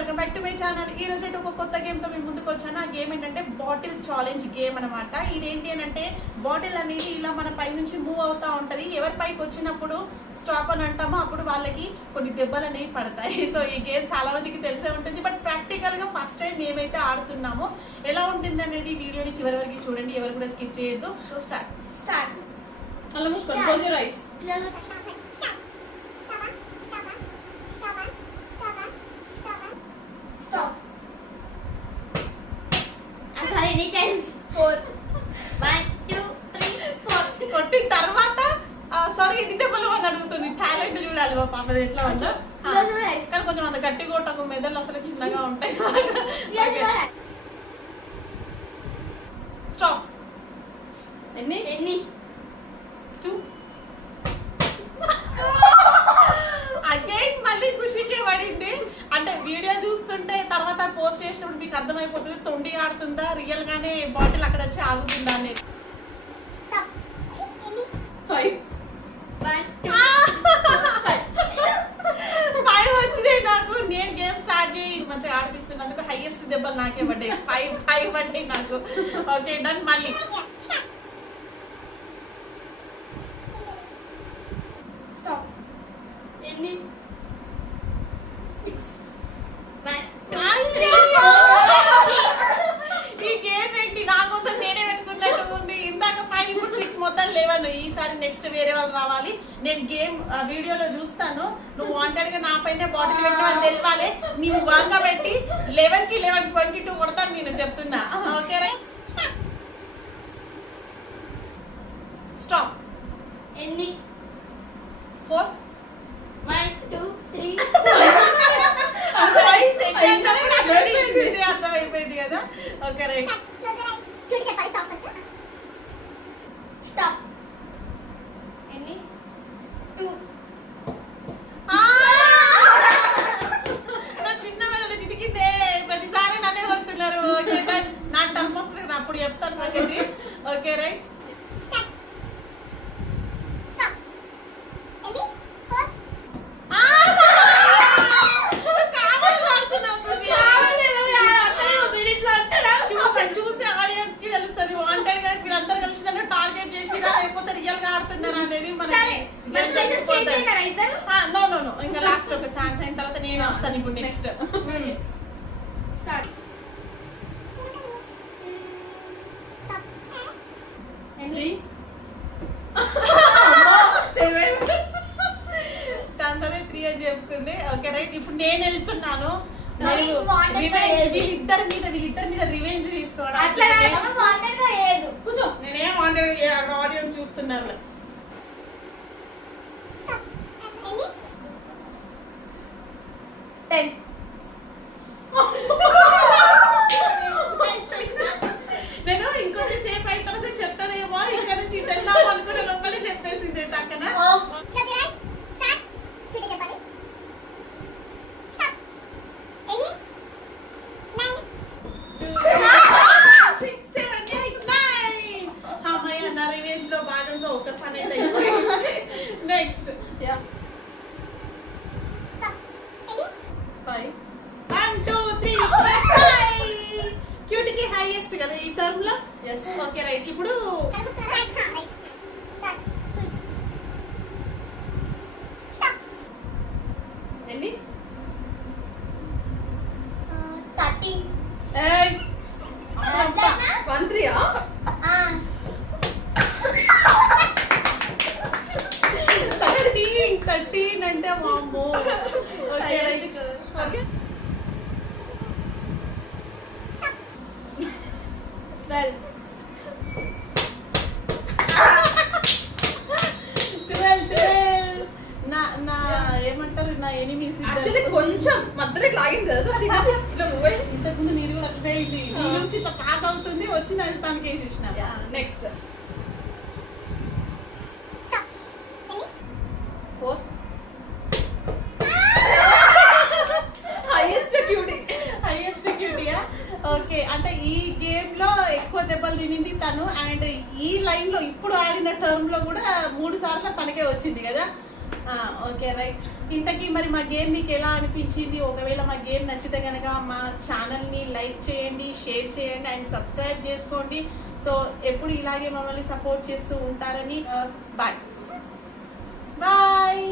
Welcome back to my channel. ఈ రోజు అయితే ఒక కొత్త గేమ్ తో మీ ముందుకు వచ్చాను. ఆ గేమ్ ఏంటంటే బాటిల్ ఛాలెంజ్ గేమ్ అనమాట. ఇదేంటి అని అంటే బాటిల్ అనేది ఇలా మన పై నుంచి మూవ్ అవుతా ఉంటది. ఎవరి పైకి వచ్చినప్పుడు స్టాప్ అని అంటామో అప్పుడు వాళ్ళకి కొన్ని దెబ్బలు అనేవి పడతాయి. సో ఈ గేమ్ చాలా మందికి తెలిసే ఉంటుంది, బట్ ప్రాక్టికల్ గా ఫస్ట్ టైం మేమైతే ఆడుతున్నాము. ఎలా ఉంటుంది అనేది వీడియోని చివరి వరకు చూడండి, ఎవరు కూడా స్కిప్ చేయొద్దు. So start. అలా మూసుకోండి. Close your eyes. Stop. I'm sorry, any times. 4. 1, 2, 3, 4. కొట్టిన తర్వాత సారీ ఎన్ని దెబ్బలు అని అడుగుతుంది. టాలెంట్ చూడాలి మా పాపది ఎట్లా ఉందో. కానీ కొంచెం అంత గట్టి కొట్టకు, మెదళ్ళు అసలు చిన్నగా ఉంటాయి. స్టాప్. ఎన్ని 2. అగైన్ మళ్ళీ ఖుషికే పడింది. అంటే వీడియో చూస్తుంటే తర్వాత పోస్ట్ చేసినప్పుడు మీకు అర్థమైపోతుంది తొండి ఆడుతుందా రియల్ గానే బాటిల్ అక్కడ వచ్చి ఆగుతుందా అనేది. 5. 5 వచ్చినాయి నాకు. నేను గేమ్ స్టార్ట్ చేయి మంచిగా ఆడిపిస్తున్నందుకు హైయెస్ట్ దెబ్బలు నాకే పడ్డాయి. 5 పడ్డాయి నాకు. Okay done. మళ్ళీ స్టాప్. ఎన్ని 6. 1, 2, ఈ గేమ్ ఏంటి నా కోసం నేనే పెట్టుకున్నట్టు ఉంది. ఇందాక 5 ఇప్పుడు 6 మొత్తం 11. ఈసారి నెక్స్ట్ వేరే వాళ్ళు రావాలి. నేను గేమ్ వీడియోలో చూస్తాను. నువ్వు వాంటెడ్ గా నా పైన బాటిల్ పెట్టమని తెలియాలి. నీవు బాగా పెట్టి 11కి 11:22 కొడతాను నేను చెప్తున్నా. Okay right. స్టాప్. ఎన్ని 4. 1, 2, 3, అర్థమైపోయింది కదా. Okay right. stop. ఎన్ని 2. నా చిన్న మెదడు చితికితే ప్రతిసారి నన్నే కొడుతున్నారు. నా టర్మ్ వస్తుంది కదా అప్పుడు చెప్తాను నాకది. Okay right. చూసి ఆడియన్స్ కి తెలుస్తుంది వాంటెడ్ గా వీళ్ళందరూ కలిసి నన్ను టార్గెట్ చేసిరా లేకపోతే రియల్ గా ఆడుతున్నారా అనేది మనకి నో నో నో. ఇంకా లాస్ట్ ఒక ఛాన్స్ అయిన తర్వాత నేను వస్తాను ఇప్పుడు నెక్స్ట్. స్టార్ట్. ఎన్ని 7. దాంతోనే 3 అని చెప్పుకుంది. Okay right. ఇప్పుడు నేను వెళ్తున్నాను. నేను wanted గా లేదు. వీళ్ళిద్దరి మీద రివెంజ్ తీసుకోవడం. అట్లా వాంటెడ్ గా లేదు. కూర్చో. నేనేం వాంటెడ్ ఆడియన్స్ చూస్తున్నారు. 10. నేను ఇంకొక సేపు అయిన తర్వాత చెప్తానేమో ఇక్కడ నుంచి వెళ్దాం అనుకునే లోపలే చెప్పేసింది టక్కన. 6, 7, 8, 9. అమ్మాయి నా రివెంజ్ లో భాగంగా ఒక పని అయితే అయిపోయింది. Next yeah 5. 1, 2, 3, 4, 5. క్యూటీకి హైయెస్ట్ కదా ఈ టర్మ్ లో. yes. Okay right. ఇప్పుడు ఎన్ని 30. ఏయ్ 1 3 ఆ 13 అంటే వామ్మో. Okay right. ఓకే 12. 12. నా ఏమంటారు నా ఎనిమీస్ యాక్చువల్లీ కొంచెం మధ్యలో ఇట్లా ఆగింది తెలుసా. ఇట్లా మూవ్ అయ్యి ఇంతకుముందు నీరు కూడా అట్లనే అయింది. నీ నుంచి ఇట్లా పాస్ అవుతుంది వచ్చింది అది తనకి వేసేసిన. నెక్స్ట్ 4. Highest cutie. హైయెస్ట్ క్యూటీయా. ఓకే అంటే ఈ గేమ్ లో ఎక్కువ దెబ్బలు తినింది తను. అండ్ ఈ లైన్ లో ఇప్పుడు ఆడిన టర్మ్ లో కూడా 3 సార్లు తనకే వచ్చింది కదా. Okay right. ఇంతకీ మరి మా గేమ్ మీకు ఎలా అనిపించింది? ఒకవేళ మా గేమ్ నచ్చితే కనుక మా ఛానల్ని లైక్ చేయండి, షేర్ చేయండి అండ్ సబ్స్క్రైబ్ చేసుకోండి. సో ఎప్పుడు ఇలాగే మమ్మల్ని సపోర్ట్ చేస్తూ ఉంటారని బాయ్ బాయ్.